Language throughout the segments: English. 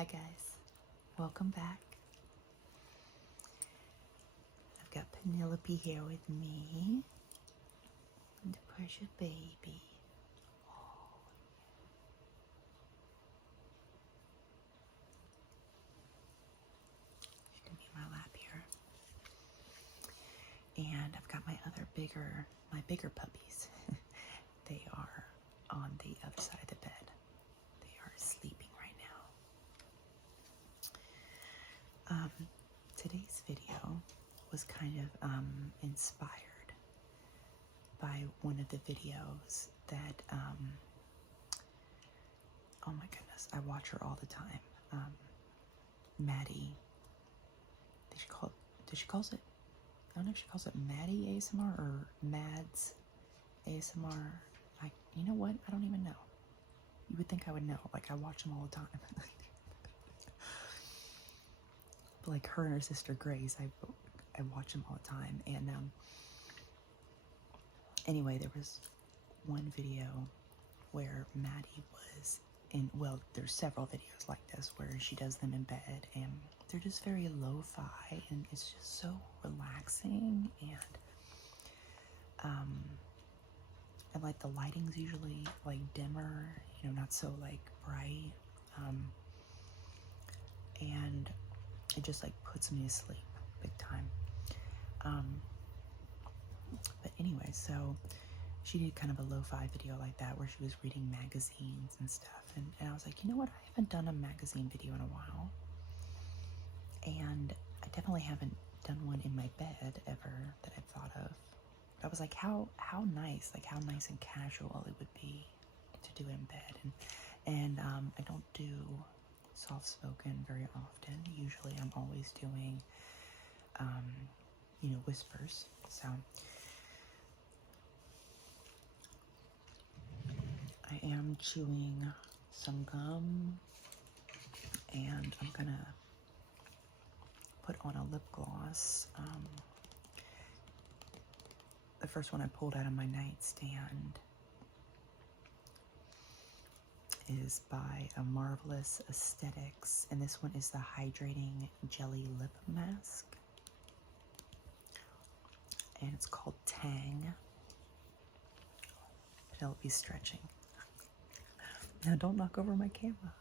Hi guys, welcome back. I've got Penelope here with me and the precious baby. Oh. She's gonna be in my lap here. And I've got my bigger puppies. They are on the other side of the bed. They are sleeping right now. Today's video was kind of inspired by one of the videos that, oh my goodness, I watch her all the time. Maddie, she calls it, I don't know if she calls it Maddie ASMR or Mads ASMR. You know what? I don't even know. You would think I would know. Like, I watch them all the time. But like her and her sister Grace, I watch them all the time. And anyway, there was one video where Maddie was in, well, there's several videos like this where she does them in bed, and they're just very lo-fi, and it's just so relaxing, and like the lighting's usually like dimmer, you know, not so like bright, and it just like puts me to sleep big time. But anyway, so she did kind of a lo-fi video like that where she was reading magazines and stuff, and I was like, you know what, I haven't done a magazine video in a while, and I definitely haven't done one in my bed ever that I've thought of. I was like, how nice and casual it would be to do it in bed. And I don't do soft spoken very often. Usually I'm always doing you know, whispers. So I am chewing some gum, and I'm gonna put on a lip gloss. The first one I pulled out of my nightstand is by a Marvelous Aesthetics, and this one is the Hydrating Jelly Lip Mask, and it's called Tang. Penelope's stretching. Now don't knock over my camera.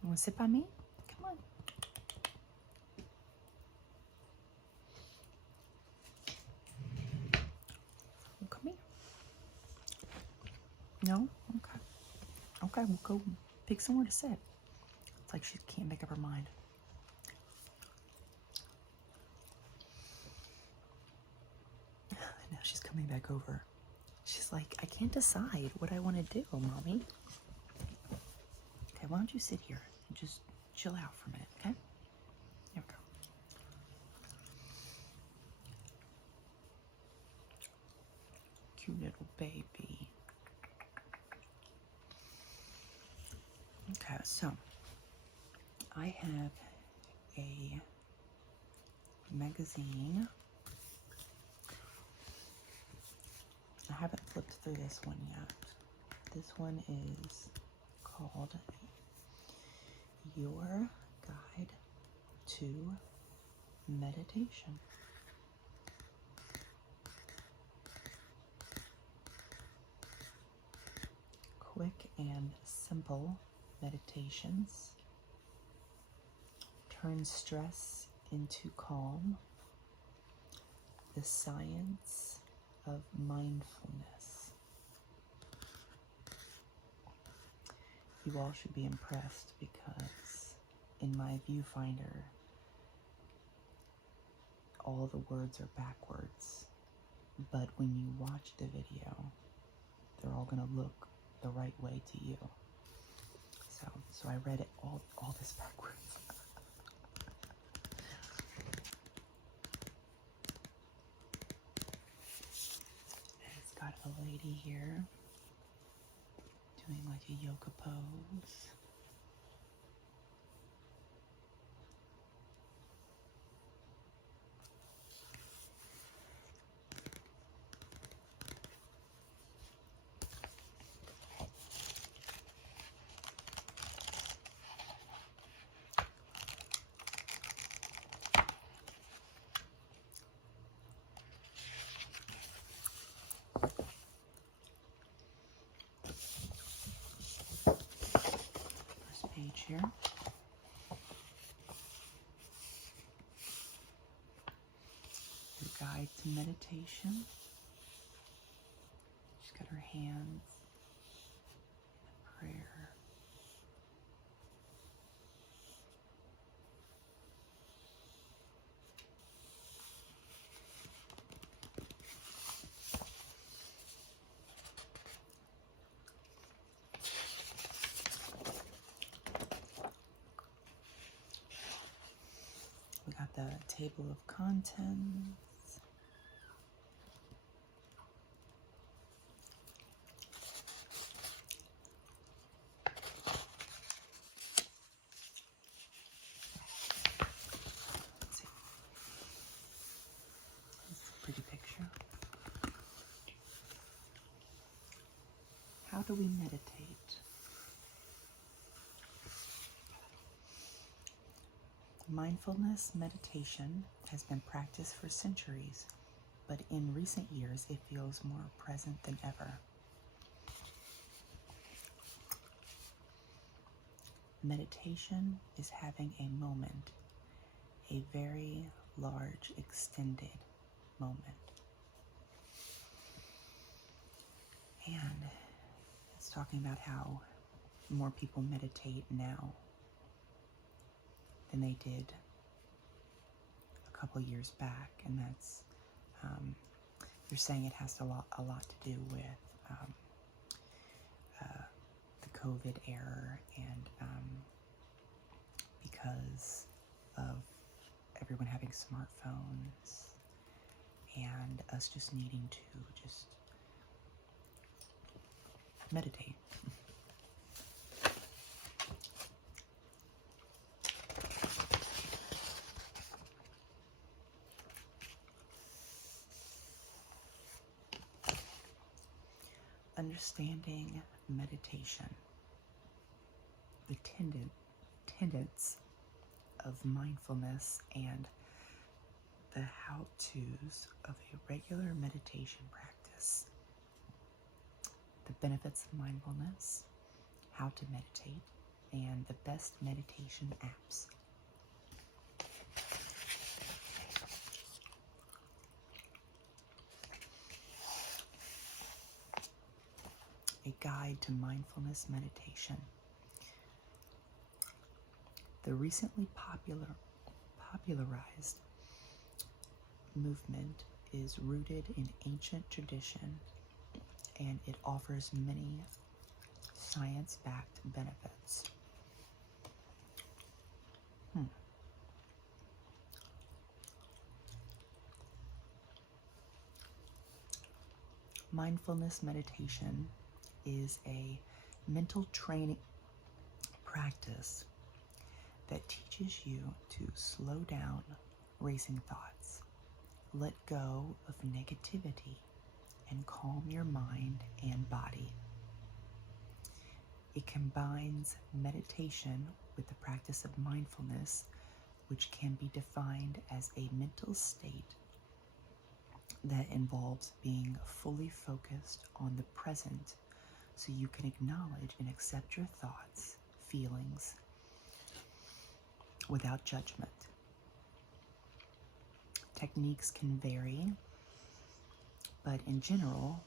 You want to sit by me? Come on. Come here. No? Okay. Okay, we'll go pick somewhere to sit. It's like she can't make up her mind. Now she's coming back over. She's like, I can't decide what I want to do, Mommy. Okay, why don't you sit here and just chill out for a minute, okay? Here we go. Cute little baby. Okay, so I have a magazine. I haven't flipped through this one yet. This one is called Your Guide to Meditation. Quick and simple meditations. Turn stress into calm. The science of mindfulness. You all should be impressed because in my viewfinder, all the words are backwards, but when you watch the video, they're all gonna look the right way to you. So I read it all this backwards. a lady here doing like a yoga pose. First page here. Your guide to meditation. She's got her hands in prayer. We got the table of contents. Let's see. This is a pretty picture. How do we meditate? Mindfulness meditation has been practiced for centuries, but in recent years it feels more present than ever. Meditation is having a moment, a very large, extended moment. And it's talking about how more people meditate now than they did a couple years back, and that's they're saying it has a lot to do with the COVID era, and because of everyone having smartphones and us just needing to just meditate. Understanding meditation, the tenets of mindfulness, and the how-tos of a regular meditation practice, the benefits of mindfulness, how to meditate, and the best meditation apps. A guide to mindfulness meditation. The recently popularized movement is rooted in ancient tradition, and it offers many science-backed benefits. Mindfulness meditation is a mental training practice that teaches you to slow down racing thoughts, let go of negativity, and calm your mind and body. It combines meditation with the practice of mindfulness, which can be defined as a mental state that involves being fully focused on the present, so you can acknowledge and accept your thoughts, feelings, without judgment. Techniques can vary, but in general,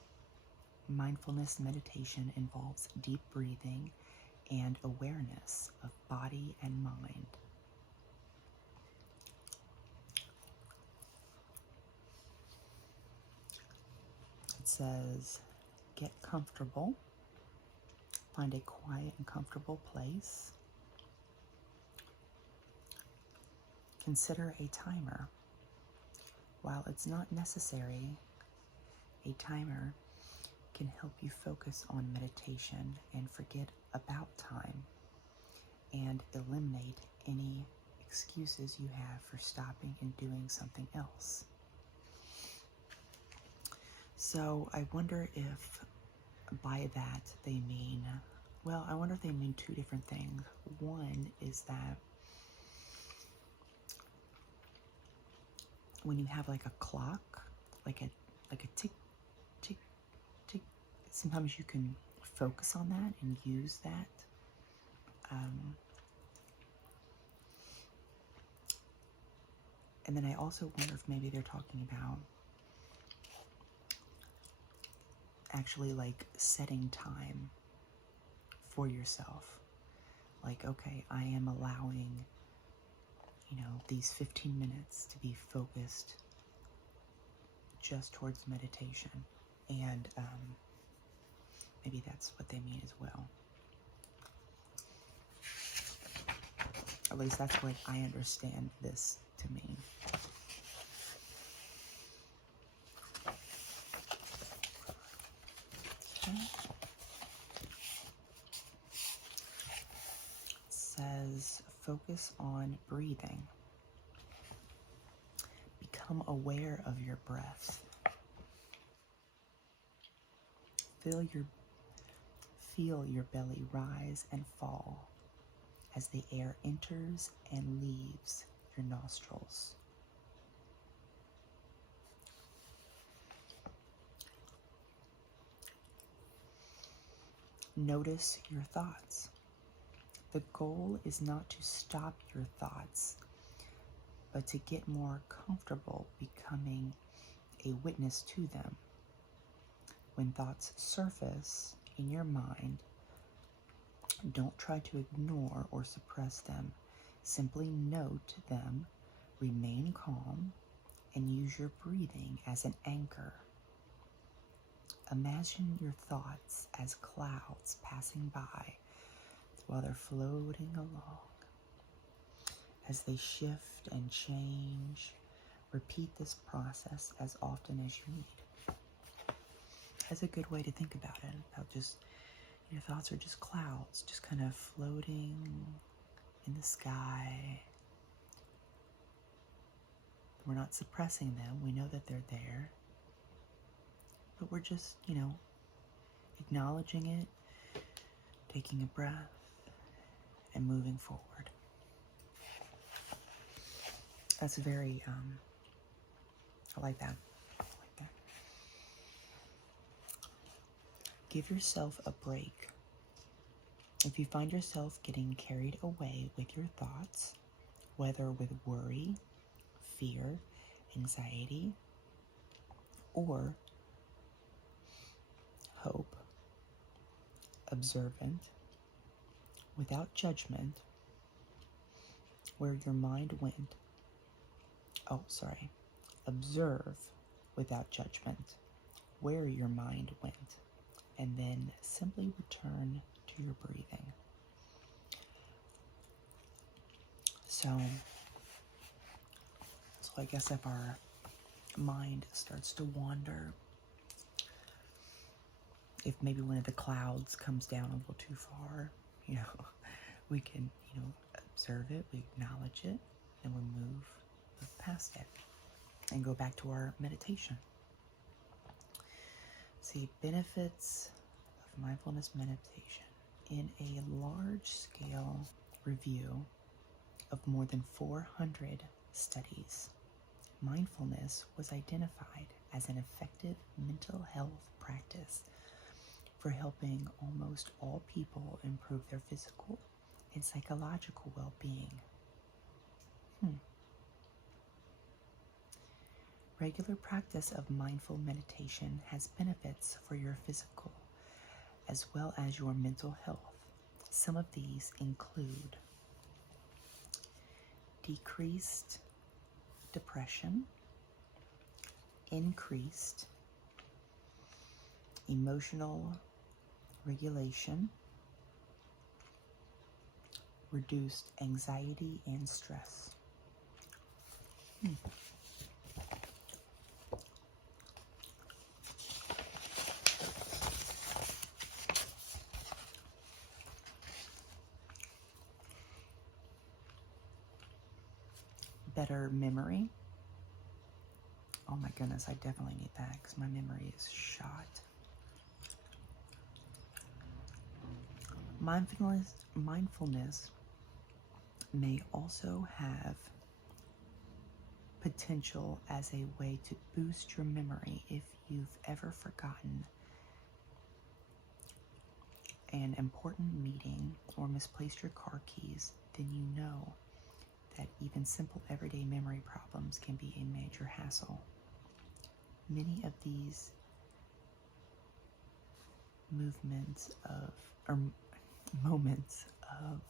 mindfulness meditation involves deep breathing and awareness of body and mind. It says, get comfortable. Find a quiet and comfortable place. Consider a timer. While it's not necessary, a timer can help you focus on meditation and forget about time and eliminate any excuses you have for stopping and doing something else. So I wonder if by that they mean, well, I wonder if they mean two different things. One is that when you have like a clock, like a tick, tick, tick, sometimes you can focus on that and use that. And then I also wonder if maybe they're talking about actually like setting time for yourself. Like, okay, I am allowing, these 15 minutes to be focused just towards meditation. And maybe that's what they mean as well. At least that's what I understand this to mean. Okay. It says focus on breathing. Become aware of your breath. Feel your belly rise and fall as the air enters and leaves your nostrils. Notice your thoughts. The goal is not to stop your thoughts, but to get more comfortable becoming a witness to them. When thoughts surface in your mind, don't try to ignore or suppress them. Simply note them, remain calm, and use your breathing as an anchor. Imagine your thoughts as clouds passing by while they're floating along. As they shift and change, repeat this process as often as you need. That's a good way to think about it. About just, your thoughts are just clouds, just kind of floating in the sky. We're not suppressing them. We know that they're there. But we're just, acknowledging it, taking a breath, and moving forward. That's very, I like that. Give yourself a break. If you find yourself getting carried away with your thoughts, whether with worry, fear, anxiety, or hope, observant, without judgment, where your mind went. Observe without judgment where your mind went, and then simply return to your breathing. So I guess if our mind starts to wander, if maybe one of the clouds comes down a little too far, we can, observe it, we acknowledge it, and we move past it and go back to our meditation. See, benefits of mindfulness meditation. In a large-scale review of more than 400 studies, mindfulness was identified as an effective mental health practice for helping almost all people improve their physical and psychological well-being. Regular practice of mindful meditation has benefits for your physical as well as your mental health. Some of these include decreased depression, increased emotional regulation, reduced anxiety and stress. better memory. Oh my goodness, I definitely need that because my memory is shot. Mindfulness may also have potential as a way to boost your memory. If you've ever forgotten an important meeting or misplaced your car keys, then you know that even simple everyday memory problems can be a major hassle. Many of these moments of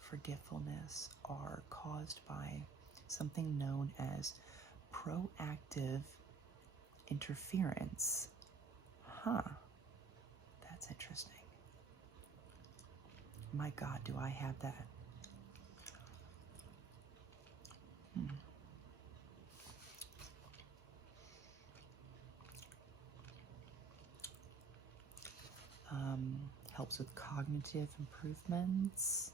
forgetfulness are caused by something known as proactive interference. Huh, that's interesting. My God, do I have that? Helps with cognitive improvements,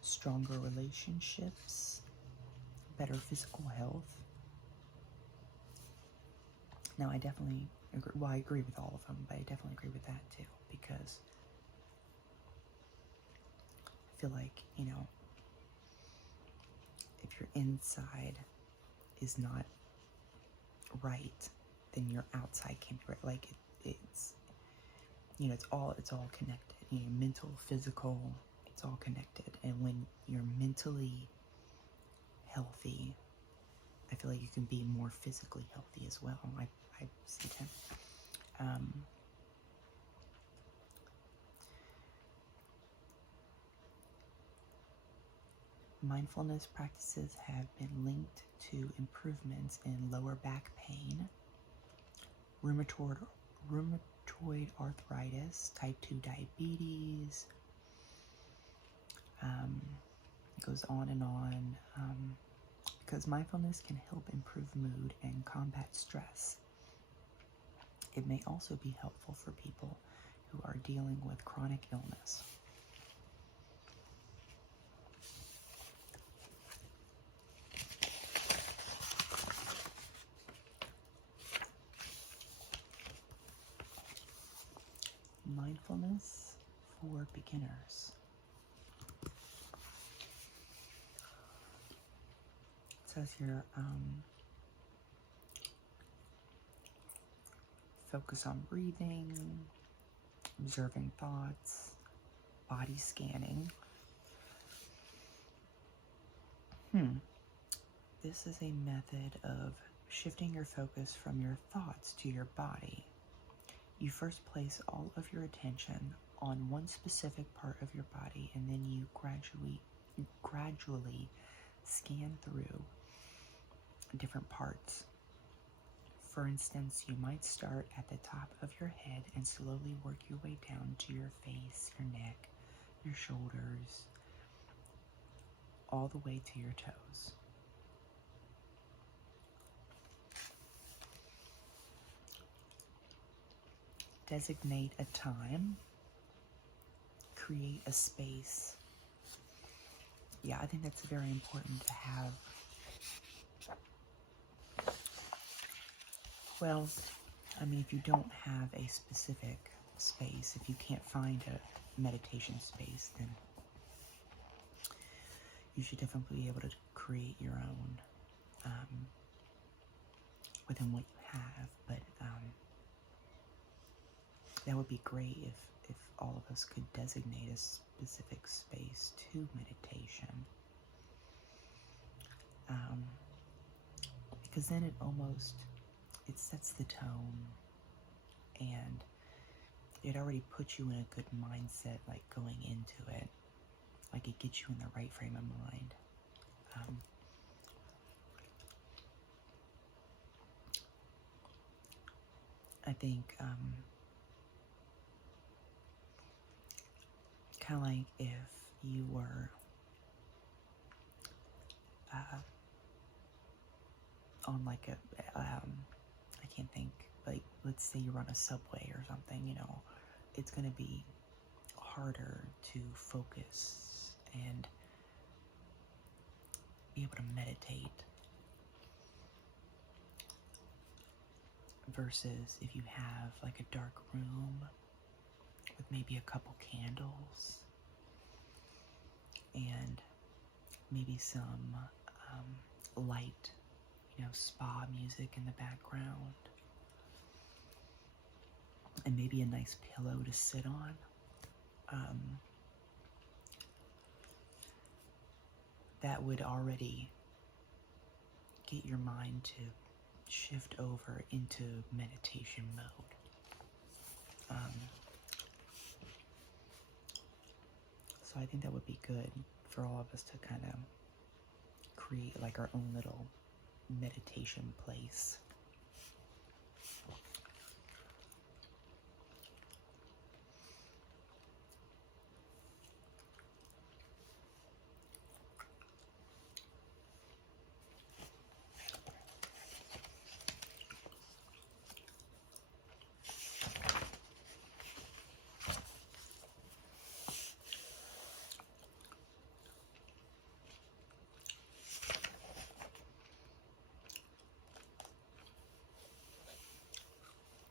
stronger relationships, better physical health. Now, I definitely agree. Well, I agree with all of them, but I definitely agree with that too, because I feel like, you know, if your inside is not right, then your outside can't be right. Like it's, you know, it's all connected. You know, mental, physical, it's all connected. And when you're mentally healthy, I feel like you can be more physically healthy as well. I see that. Mindfulness practices have been linked to improvements in lower back pain, rheumatoid arthritis, type 2 diabetes. It goes on and on. Because mindfulness can help improve mood and combat stress. It may also be helpful for people who are dealing with chronic illness. Mindfulness for beginners. It says here, focus on breathing, observing thoughts, body scanning. This is a method of shifting your focus from your thoughts to your body. You first place all of your attention on one specific part of your body, and then you gradually scan through different parts. For instance, you might start at the top of your head and slowly work your way down to your face, your neck, your shoulders, all the way to your toes. Designate a time. Create a space. Yeah, I think that's very important to have. Well, I mean, if you don't have a specific space, if you can't find a meditation space, then you should definitely be able to create your own within what you have. But that would be great if all of us could designate a specific space to meditation. Because then it sets the tone, and it already puts you in a good mindset, like going into it. Like it gets you in the right frame of mind. I think kind of like if you were on like I can't think, like let's say you're on a subway or something, you know, it's going to be harder to focus and be able to meditate versus if you have like a dark room with maybe a couple candles and maybe some light, spa music in the background, and maybe a nice pillow to sit on. That would already get your mind to shift over into meditation mode. So I think that would be good for all of us to kind of create like our own little meditation place.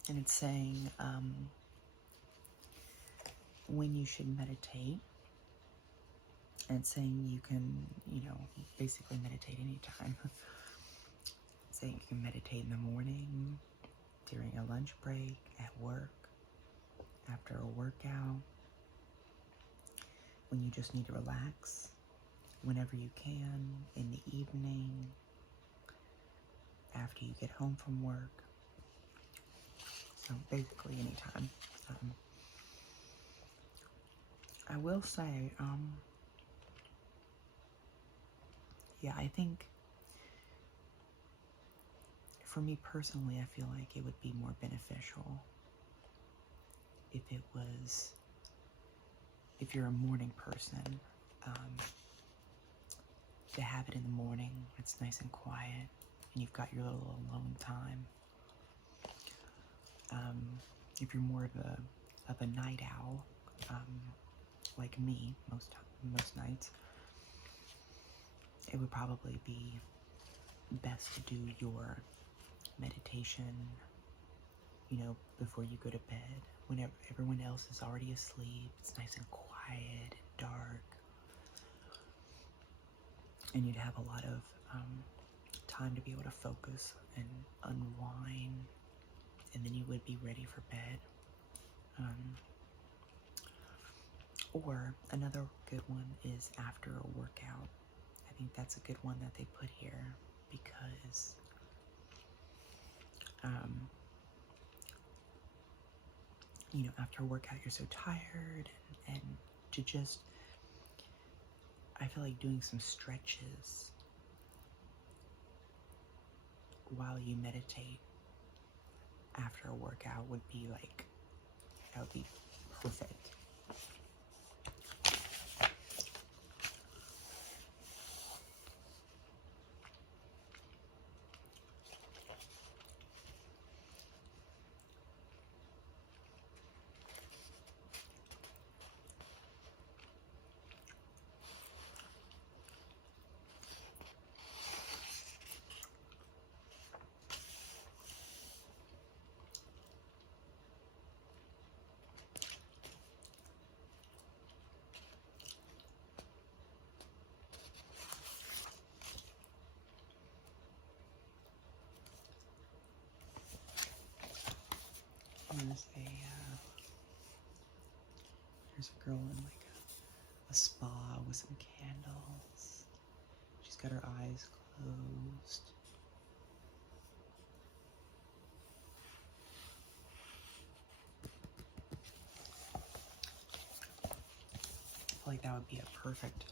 And it's saying when you should meditate. And it's saying you can, basically meditate anytime. It's saying you can meditate in the morning, during a lunch break, at work, after a workout, when you just need to relax, whenever you can, in the evening, after you get home from work. So basically anytime. I will say, yeah, I think for me personally, I feel like it would be more beneficial if you're a morning person, to have it in the morning. It's nice and quiet, and you've got your little alone time. If you're more of a night owl, like me, most nights, it would probably be best to do your meditation, before you go to bed, whenever everyone else is already asleep. It's nice and quiet and dark, and you'd have a lot of time to be able to focus and unwind, and then you would be ready for bed. Or another good one is after a workout. I think that's a good one that they put here because after a workout you're so tired, and to just, I feel like doing some stretches while you meditate after a workout would be like, that would be perfect. There's a girl in like a spa with some candles. She's got her eyes closed. I feel like that would be a perfect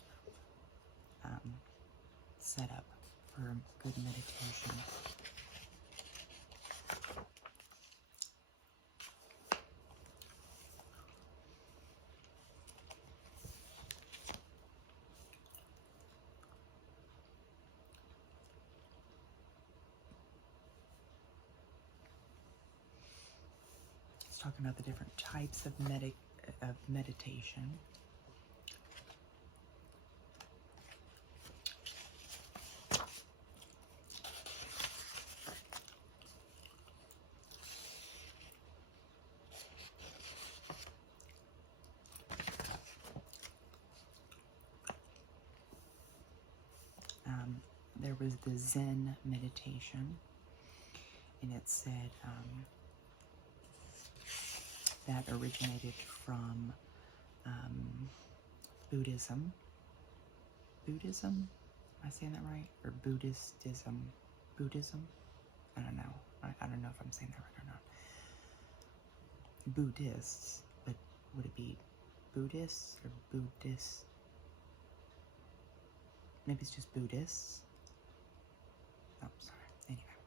setup for good meditation. It's talking about the different types of meditation. was the Zen meditation, and it said that originated from Buddhism. Buddhism? Am I saying that right? Or Buddhistism? Buddhism? I don't know. I don't know if I'm saying that right or not. Buddhists, but would it be Buddhists or Buddhist? Maybe it's just Buddhists. Oh, sorry. Anyway.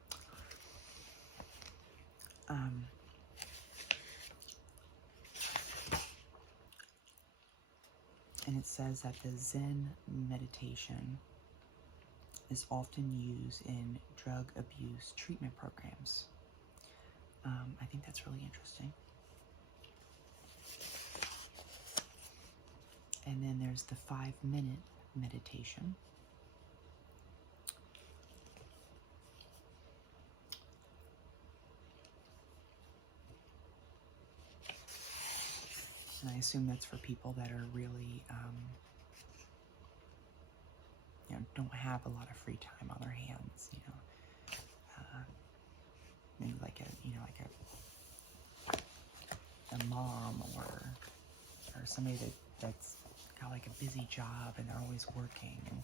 And it says that the Zen meditation is often used in drug abuse treatment programs. I think that's really interesting. And then there's the 5-minute meditation. And I assume that's for people that are really, you know, don't have a lot of free time on their hands, you know. Maybe like a mom or somebody that's got like a busy job and they're always working. And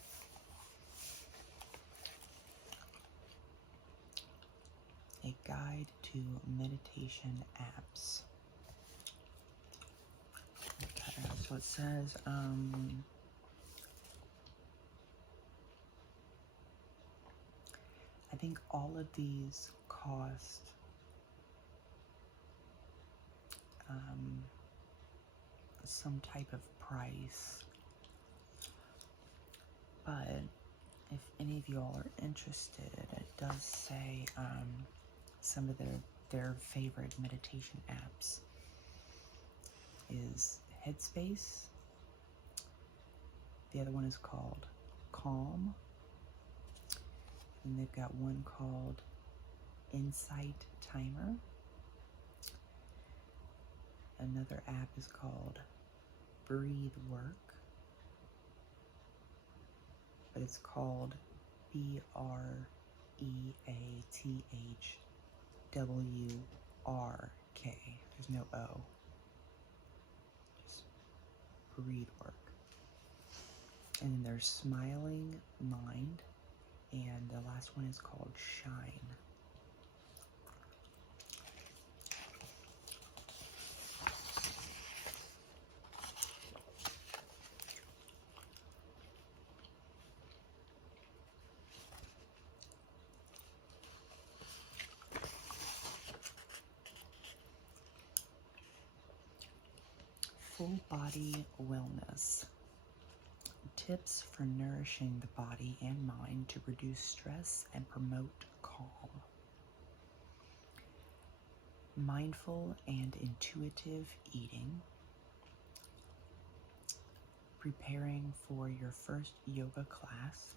a guide to meditation apps. Okay, so it says, I think all of these cost some type of price, but if any of y'all are interested, it does say some of their favorite meditation apps is Headspace. The other one is called Calm. And they've got one called Insight Timer. Another app is called Breathe Work, but it's called BREATHWRK. There's no O. Just Breathe Work. And then there's Smiling Mind, and the last one is called Shine. Full body wellness. Tips for nourishing the body and mind to reduce stress and promote calm. Mindful and intuitive eating. Preparing for your first yoga class.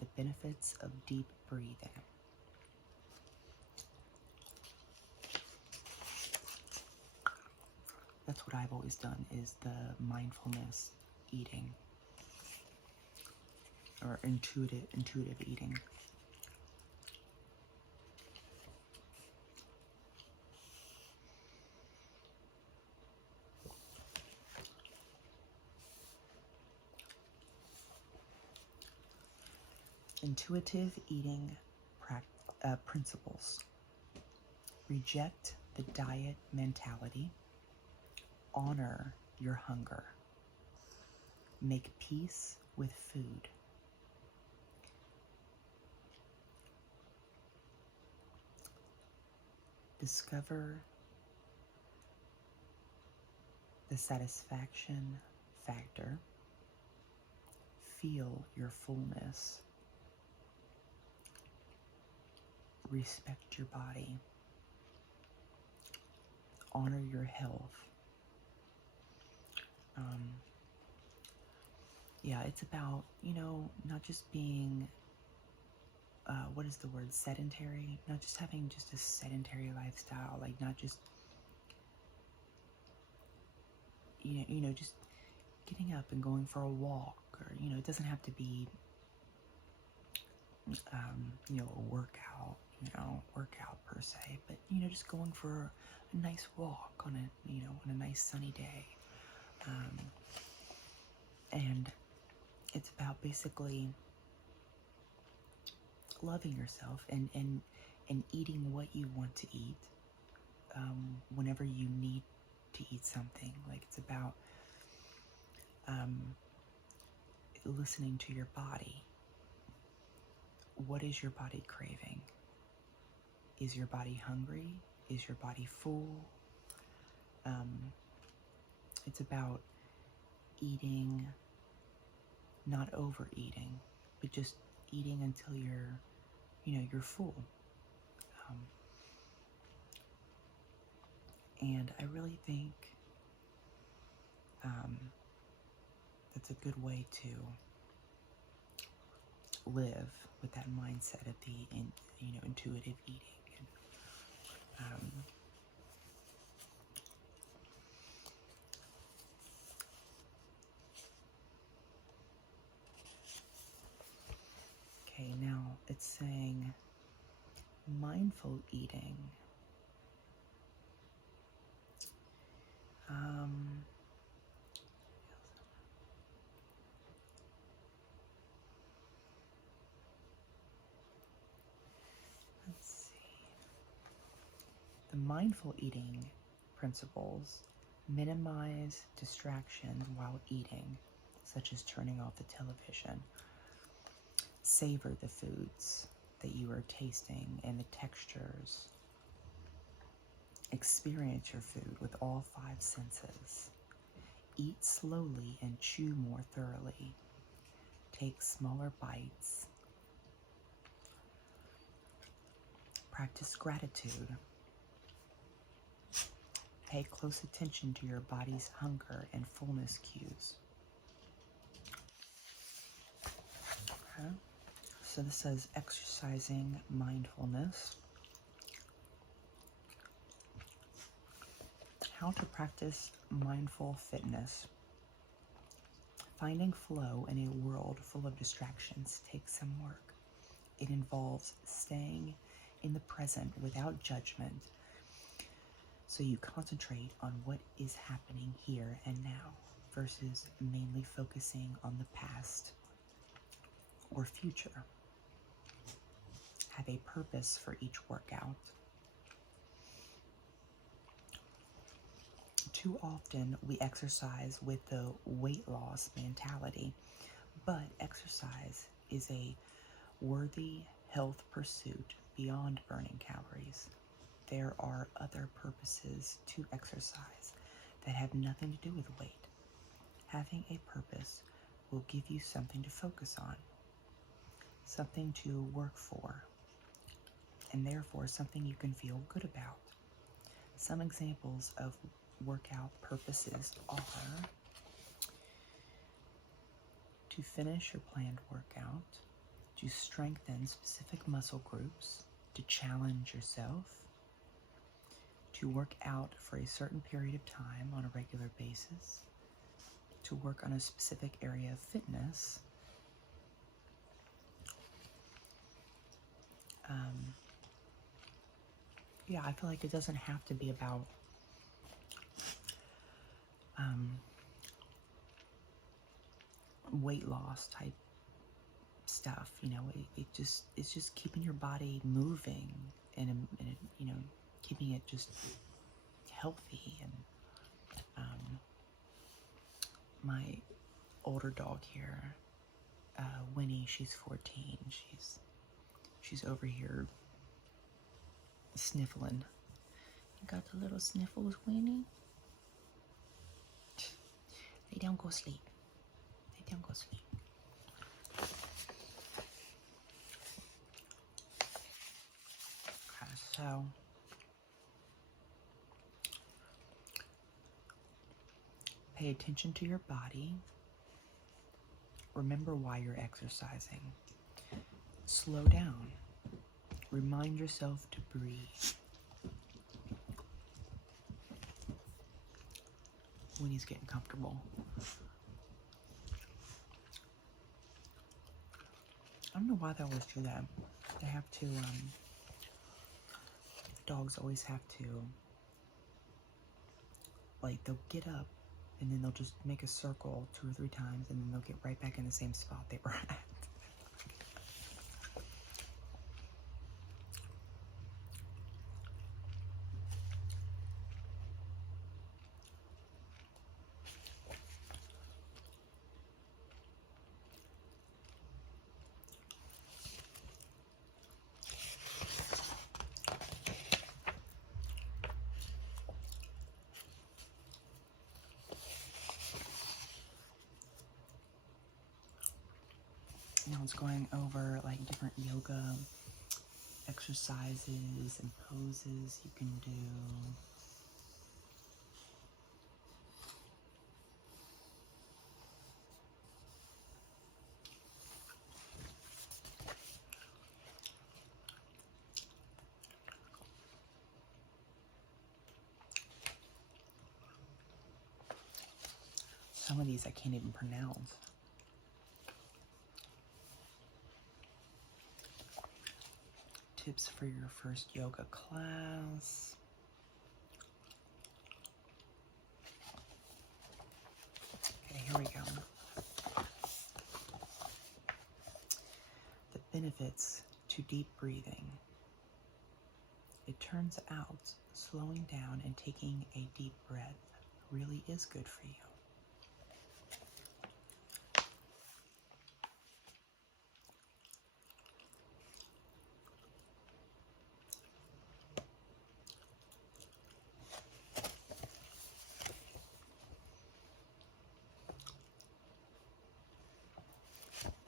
The benefits of deep breathing. That's what I've always done, is the mindfulness eating, or intuitive eating. Intuitive eating principles. Reject the diet mentality. Honor your hunger. Make peace with food. Discover the satisfaction factor. Feel your fullness. Respect your body. Honor your health. Yeah, it's about, you know, not just being, what is the word, sedentary? Not just having just a sedentary lifestyle, like not just, you know, just getting up and going for a walk, or, you know, it doesn't have to be a workout per se, but, just going for a nice walk on on a nice sunny day. And it's about basically loving yourself and eating what you want to eat whenever you need to eat something. Like, it's about listening to your body. What is your body craving? Is your body hungry? Is your body full? It's about eating, not overeating, but just eating until you're full. And I really think that's a good way to live with that mindset of the intuitive eating. And, okay, now it's saying mindful eating. Let's see. The mindful eating principles minimize distractions while eating, such as turning off the television. Savor the foods that you are tasting and the textures. Experience your food with all 5 senses. Eat slowly and chew more thoroughly. Take smaller bites. Practice gratitude. Pay close attention to your body's hunger and fullness cues. Okay. So this says exercising mindfulness. How to practice mindful fitness. Finding flow in a world full of distractions takes some work. It involves staying in the present without judgment, so you concentrate on what is happening here and now versus mainly focusing on the past or future. Have a purpose for each workout. Too often we exercise with the weight loss mentality, but exercise is a worthy health pursuit beyond burning calories. There are other purposes to exercise that have nothing to do with weight. Having a purpose will give you something to focus on, something to work for, and therefore something you can feel good about. Some examples of workout purposes are to finish your planned workout, to strengthen specific muscle groups, to challenge yourself, to work out for a certain period of time on a regular basis, to work on a specific area of fitness, I feel like it doesn't have to be about weight loss type stuff. It's just keeping your body moving and keeping it just healthy. And my older dog here, Winnie, she's 14. She's over here sniffling. You got the little sniffles, Winnie? They don't go sleep. They don't go sleep. Okay, so pay attention to your body. Remember why you're exercising. Slow down. Remind yourself to breathe. When he's getting comfortable. don't know why they always do that. They have to, dogs always have to, like, they'll get up and then they'll just make a circle 2 or 3 times and then they'll get right back in the same spot they were at. Now it's going over like different yoga exercises and poses you can do. Some of these I can't even pronounce. Tips for your first yoga class. Okay, here we go. The benefits to deep breathing. It turns out slowing down and taking a deep breath really is good for you.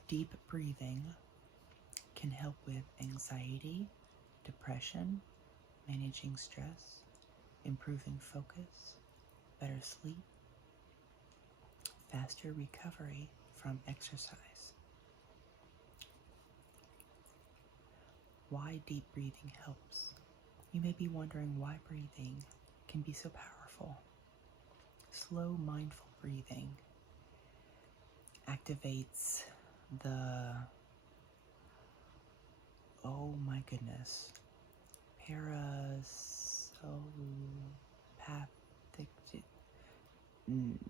Deep breathing can help with anxiety, depression, managing stress, improving focus, better sleep, faster recovery from exercise. Why deep breathing helps? You may be wondering why breathing can be so powerful. Slow, mindful breathing activates the, oh my goodness, parasympathetic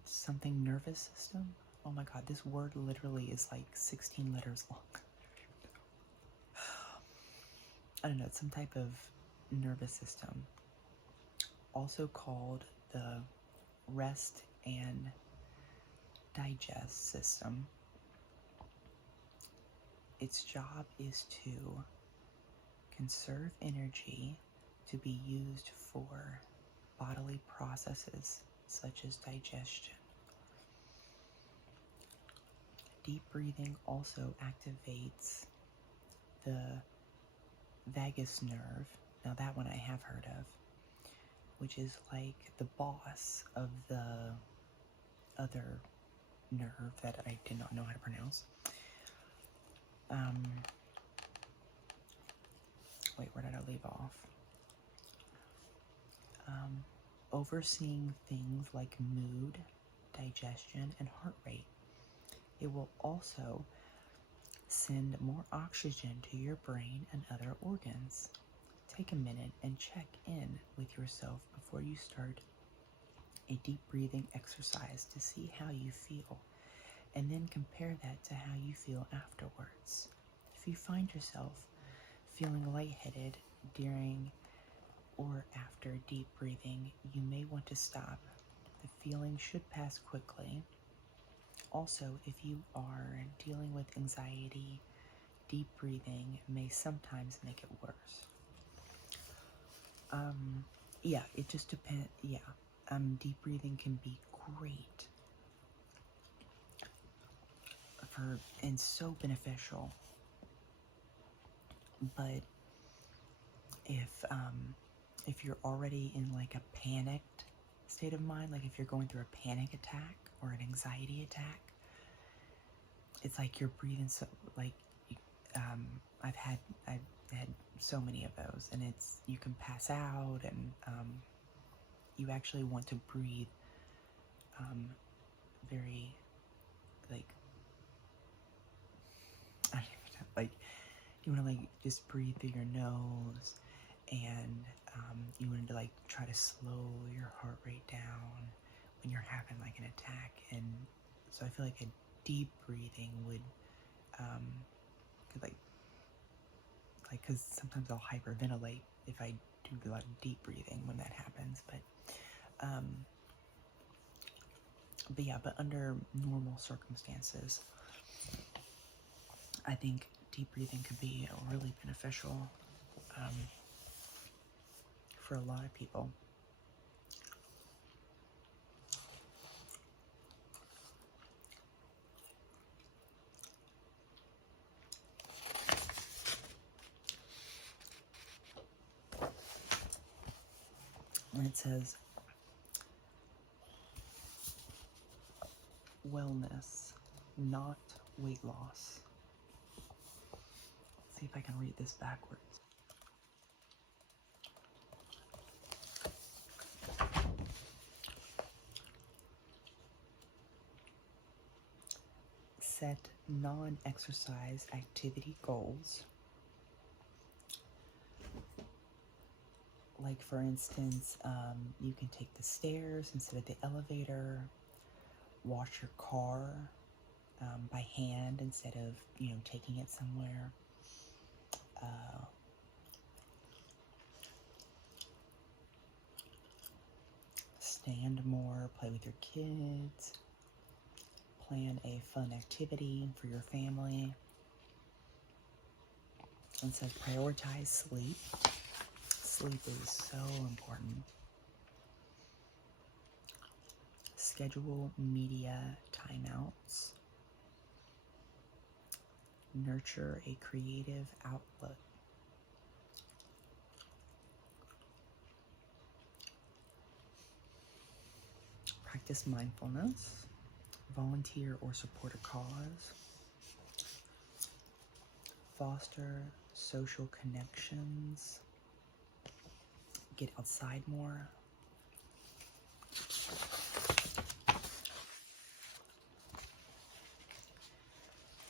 something nervous system. Oh my god, this word literally is like 16 letters long. I don't know, it's some type of nervous system, also called the rest and digest system. Its job is to conserve energy to be used for bodily processes such as digestion. Deep breathing also activates the vagus nerve. Now that one I have heard of, which is like the boss of the other nerve that I did not know how to pronounce. Wait, where did I leave off? Overseeing things like mood, digestion, and heart rate. It will also send more oxygen to your brain and other organs. Take a minute and check in with yourself before you start a deep breathing exercise to see how you feel, and then compare that to how you feel afterwards. If you find yourself feeling lightheaded during or after deep breathing, you may want to stop. The feeling should pass quickly. Also, if you are dealing with anxiety, deep breathing may sometimes make it worse. Yeah, it just depends. Yeah, deep breathing can be great and so beneficial. But if you're already in like a panicked state of mind, like if you're going through a panic attack or an anxiety attack, it's like you're breathing so like I've had so many of those, and it's, you can pass out, and you actually want to breathe very, like, I don't even know. Like, you want to like just breathe through your nose, and you want to like try to slow your heart rate down when you're having like an attack. And so I feel like a deep breathing would could like because sometimes I'll hyperventilate if I do a lot of deep breathing when that happens. But yeah, but under normal circumstances, I think deep breathing could be really beneficial for a lot of people. And it says wellness, not weight loss. Let's see if I can read this backwards. Set non-exercise activity goals. Like for instance, you can take the stairs instead of the elevator, wash your car by hand instead of, taking it somewhere. Stand more, play with your kids, plan a fun activity for your family. And so prioritize sleep. Sleep is so important. Schedule media timeouts. Nurture a creative outlet. Practice mindfulness. Volunteer or support a cause. Foster social connections. Get outside more.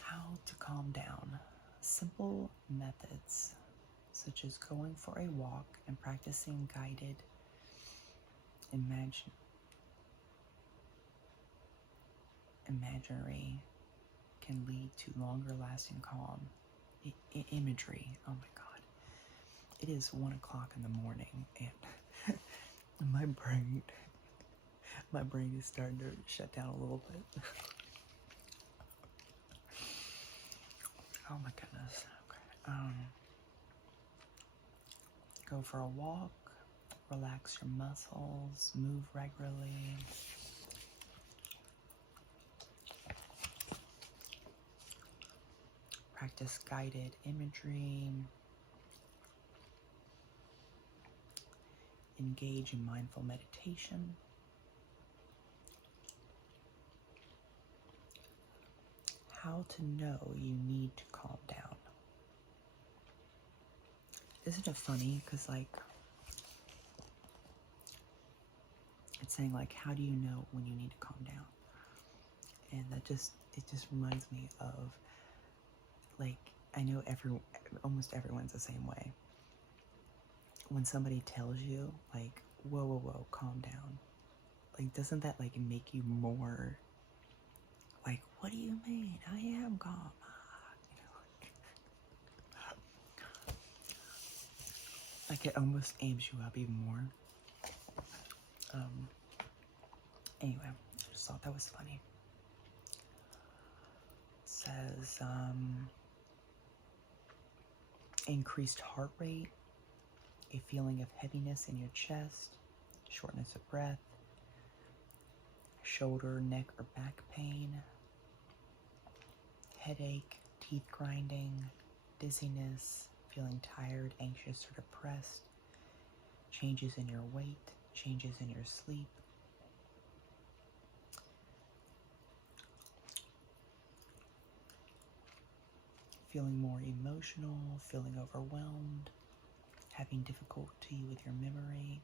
How to calm down. Simple methods such as going for a walk and practicing guided imagery can lead to longer lasting calm. Imagery, oh my god. It is 1 o'clock in the morning and my brain is starting to shut down a little bit. Oh my goodness. Okay. Go for a walk, relax your muscles, move regularly. Practice guided imagery. Engage in mindful meditation. How to know you need to calm down. Isn't it funny? Because like, it's saying like, how do you know when you need to calm down? And it just reminds me of like, I know almost everyone's the same way. When somebody tells you like, whoa, calm down. Like, doesn't that like make you more like, what do you mean? I am calm. Like it almost amps you up even more. Anyway, I just thought that was funny. It says increased heart rate, a feeling of heaviness in your chest, shortness of breath, shoulder, neck, or back pain, headache, teeth grinding, dizziness, feeling tired, anxious, or depressed, changes in your weight, changes in your sleep, feeling more emotional, feeling overwhelmed, having difficulty with your memory.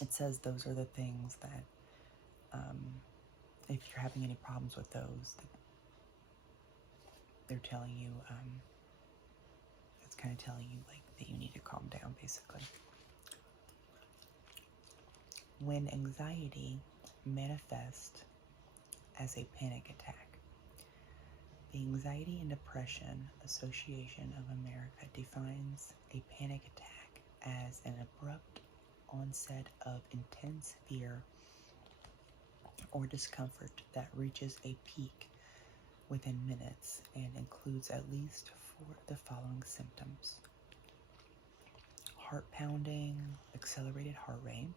It says those are the things that if you're having any problems with those, they're telling you, it's kind of telling you like that you need to calm down, basically. When anxiety manifests as a panic attack, the Anxiety and Depression Association of America defines a panic attack as an abrupt onset of intense fear or discomfort that reaches a peak within minutes and includes at least 4 of the following symptoms: heart pounding, accelerated heart rate,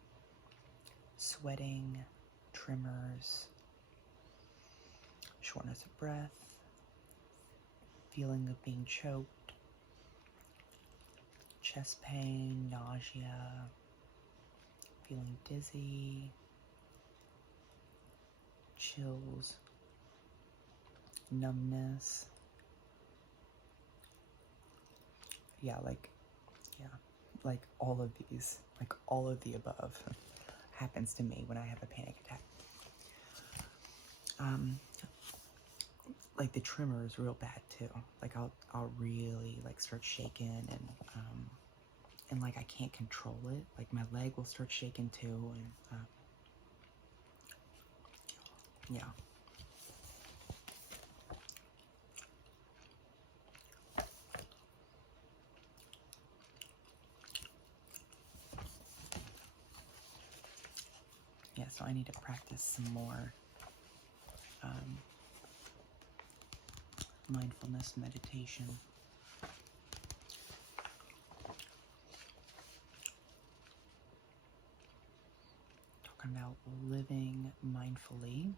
sweating, tremors, shortness of breath, feeling of being choked, chest pain, nausea, feeling dizzy, chills, numbness. Yeah, like all of these, like all of the above happens to me when I have a panic attack. Like the tremor is real bad too. Like I'll really like start shaking and like I can't control it. Like my leg will start shaking too, and yeah. Yeah, so I need to practice some more mindfulness meditation. Talking about living mindfully.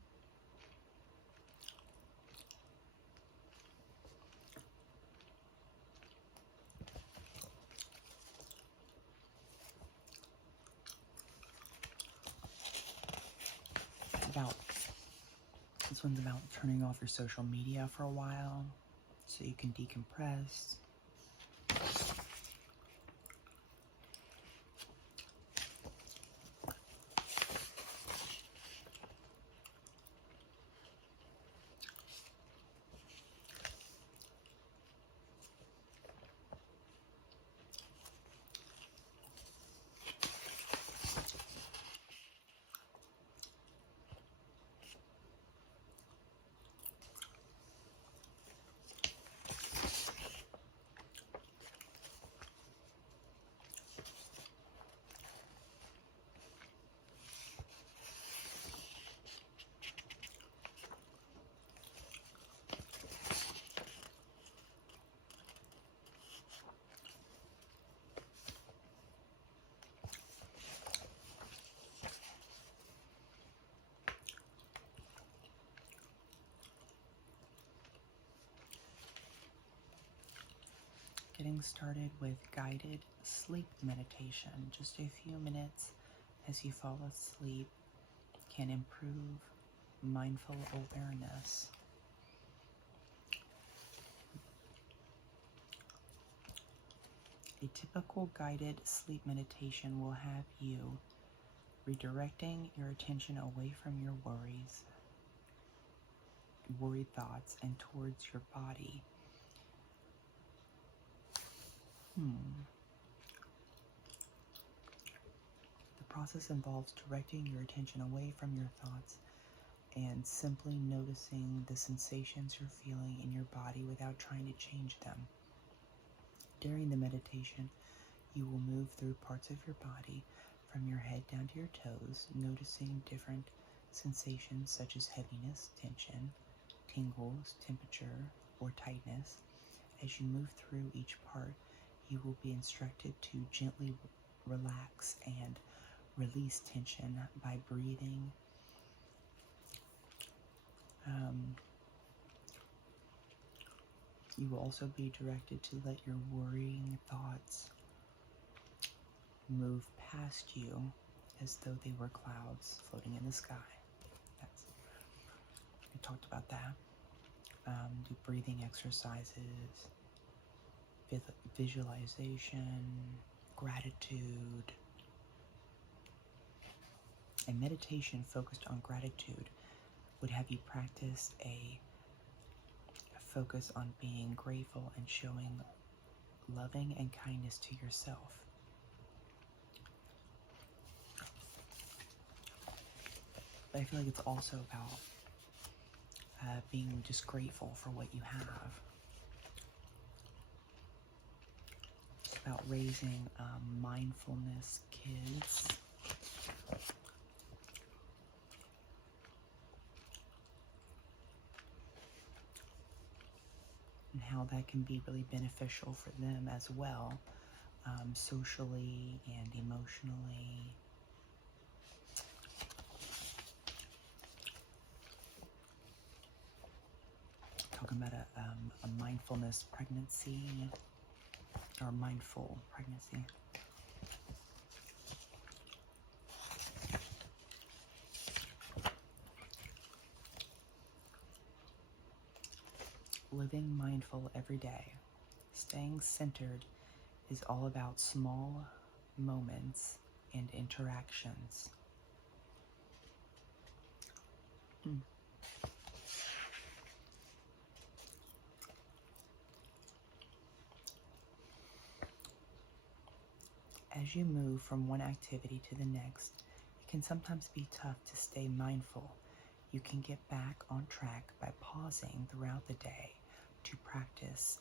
This one's about turning off your social media for a while so you can decompress. Getting started with guided sleep meditation. Just a few minutes as you fall asleep can improve mindful awareness. A typical guided sleep meditation will have you redirecting your attention away from your worried thoughts, and towards your body. The process involves directing your attention away from your thoughts and simply noticing the sensations you're feeling in your body without trying to change them. During the meditation, you will move through parts of your body from your head down to your toes, noticing different sensations such as heaviness, tension, tingles, temperature, or tightness. As you move through each part, you will be instructed to gently relax and release tension by breathing. You will also be directed to let your worrying thoughts move past you as though they were clouds floating in the sky. We talked about that. Do breathing exercises, visualization, gratitude. A meditation focused on gratitude would have you practice a focus on being grateful and showing loving and kindness to yourself. But I feel like it's also about being just grateful for what you have. It's about raising mindfulness kids. And how that can be really beneficial for them as well, socially and emotionally. Talking about a mindfulness pregnancy, or mindful pregnancy. Living mindful every day. Staying centered is all about small moments and interactions. As you move from one activity to the next, it can sometimes be tough to stay mindful. You can get back on track by pausing throughout the day to practice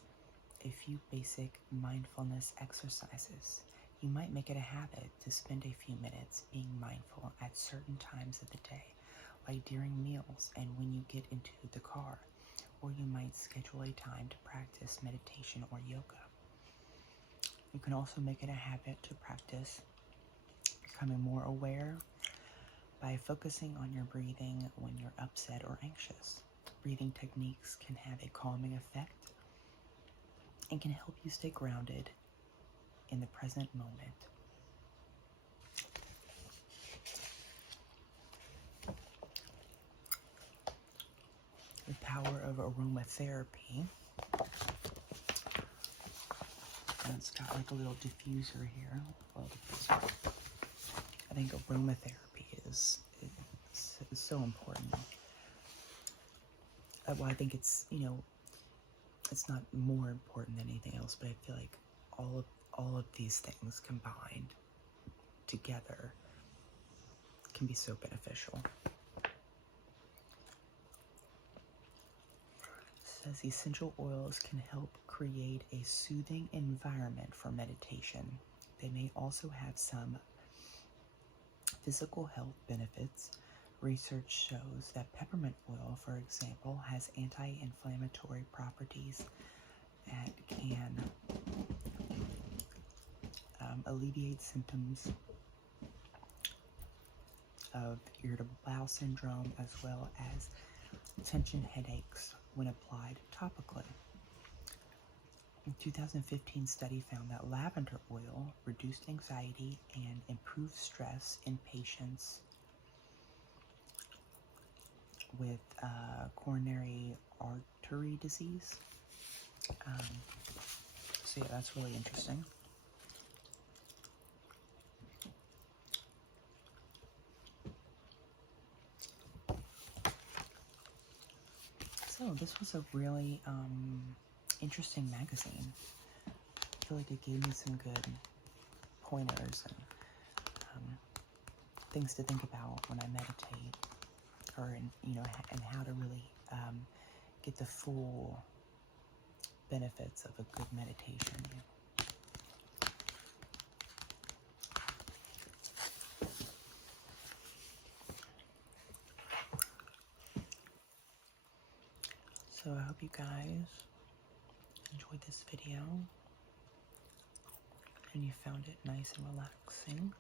a few basic mindfulness exercises. You might make it a habit to spend a few minutes being mindful at certain times of the day, like during meals and when you get into the car, or you might schedule a time to practice meditation or yoga. You can also make it a habit to practice becoming more aware by focusing on your breathing when you're upset or anxious. Breathing techniques can have a calming effect and can help you stay grounded in the present moment. The power of aromatherapy. And it's got like a little diffuser here. I think aromatherapy is so important. Well, I think it's, it's not more important than anything else, but I feel like all of these things combined together can be so beneficial. It says essential oils can help create a soothing environment for meditation. They may also have some physical health benefits. Research shows that peppermint oil, for example, has anti-inflammatory properties that can alleviate symptoms of irritable bowel syndrome, as well as tension headaches when applied topically. A 2015 study found that lavender oil reduced anxiety and improved stress in patients with coronary artery disease. So yeah, that's really interesting. So this was a really interesting magazine. I feel like it gave me some good pointers and things to think about when I meditate, and how to really get the full benefits of a good meditation. So I hope you guys enjoyed this video and you found it nice and relaxing.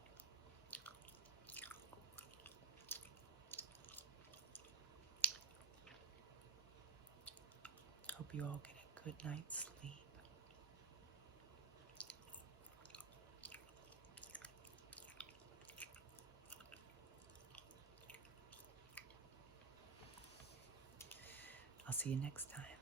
Hope you all get a good night's sleep. I'll see you next time.